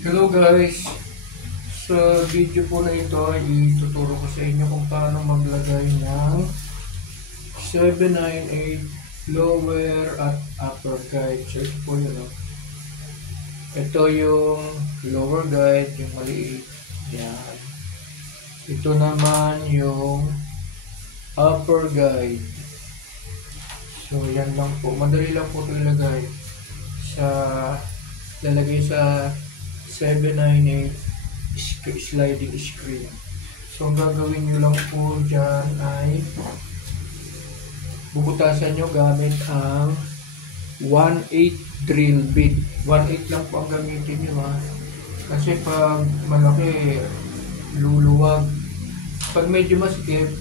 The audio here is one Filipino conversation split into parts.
Hello guys! Sa video po na ito ay ituturo ko sa inyo kung paano maglagay ng 798 lower at upper guide. So ito po yun. Ito yung lower guide, yung maliit. Yan. Ito naman yung upper guide. So yan lang po. Madali lang po ito ilagay. Lalagay sa 798 sliding screen. So, ang gagawin nyo lang po dyan ay bubutasan nyo gamit ang 1/8 drill bit. 1/8 lang po ang gamitin nyo kasi pag malaki, luluwag. Pag medyo masikip,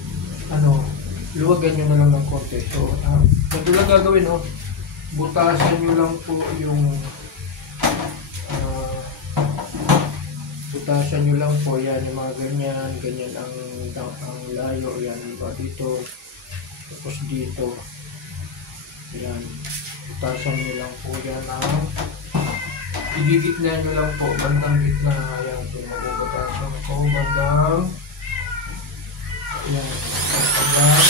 luwagan nyo na lang ng konti. So, ito lang gagawin, butasan nyo lang po yung butasan nyo lang po yan, yung mga ganyan ang layo, yan ba dito, tapos dito, yan, butasan nyo lang po yan, igigitna nyo lang po, bandang gitna, yan, so mabubutasan ko, bandang, yan, bandang,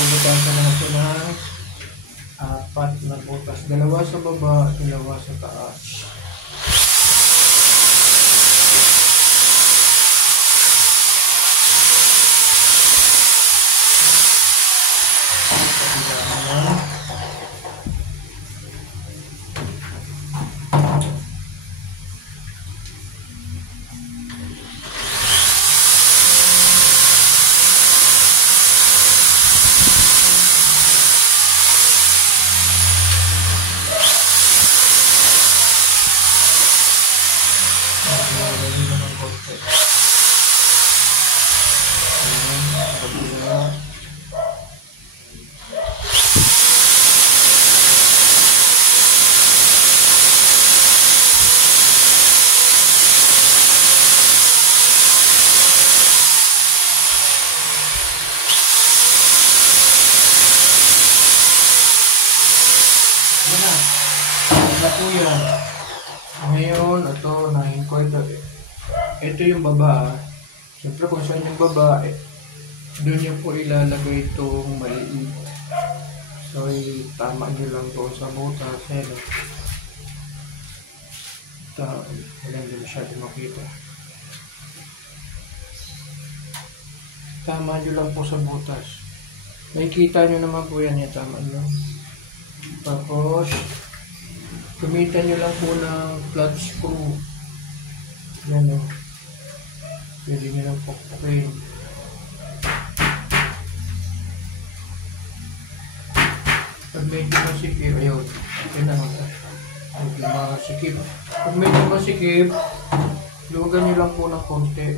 bubutasan na ito ng 4 na butas. 2 sa baba, 2 sa taas. Yan. Ngayon, ito, nahin ko ito. Ito yung baba. Siyempre kung saan yung baba, doon nyo po ilalagay itong maliit. So, tama nyo lang doon sa butas. Ito, wala hindi masyado makita. Tama nyo lang po sa butas. Nakikita nyo naman po yan. Tama nyo. Tapos, gamitan nyo lang po ng flat screw. Yan o. Pwede nyo lang pukpukin. Pag medyo masikip, ayun. Okay na. Medyo masikip. Pag medyo masikip, luwagan nyo lang po ng konti.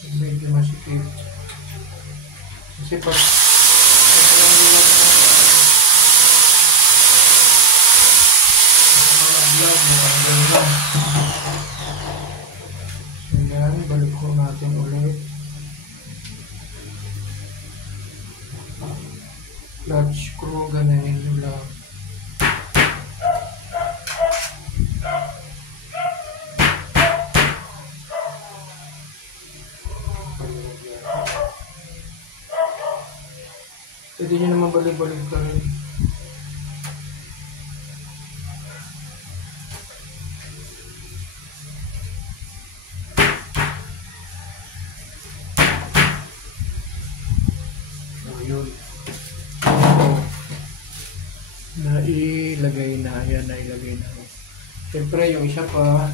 Pag medyo masikip. Kasi pag yan, balik ko natin ulit. Flat screw, ganahin nyo lang. Pwede nyo naman balik-balik ka rin. Yun. Nailagay na. Siyempre yung isa pa,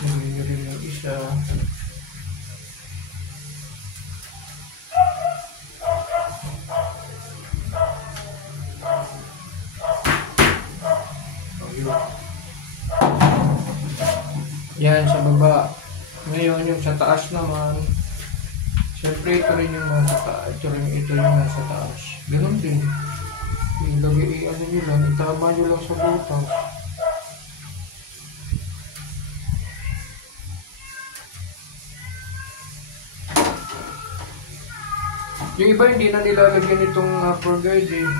lagay nyo rin yung isa. Yan sa baba. Ngayon yung sa taas naman, siyempre ito rin yung nasa taas. Ito yung nasa taas. Ganun din. Ilagay, ano nyo lang, itama nyo lang sa butas. Yung iba hindi na nilalagyan itong upper guide eh.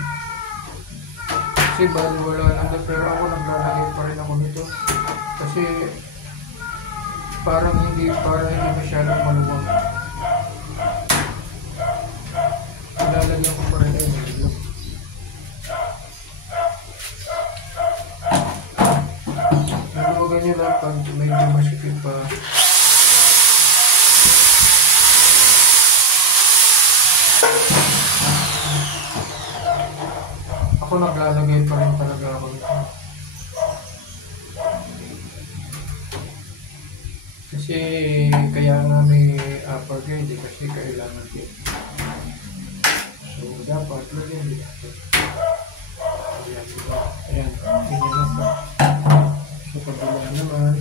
Kasi bali wala lang, pero ako naglalagay pa rin ako nito. Kasi parang hindi masyadong maluwag. Nilalagyan ko pa rin ito. Naluwagan nyo lang pag medyo masikip pa. Ako naglalagay pa rin talaga ako nito. Kasi kaya nga may upper grade kasi kailangan din. So dapat lagyan din natin. Ayan, ganyan lang po. So pagbulaan naman.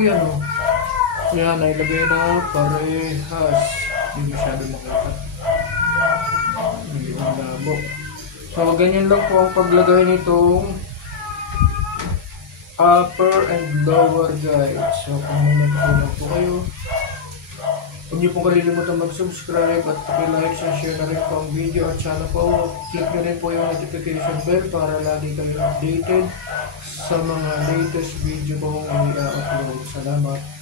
Yan o. Yan, nailagay na parehas. Hindi masyado makita. Hindi malabo. So, ganyan lang po ang paglagay nitong upper and lower guide. So, kung may nagpunan po kayo, huwag niyo po kalilimutan mag-subscribe at like and share na rin po ang video. At sana po, click nyo rin po yung notification bell para lagi kayo updated sa mga latest video kong i-upload. Salamat.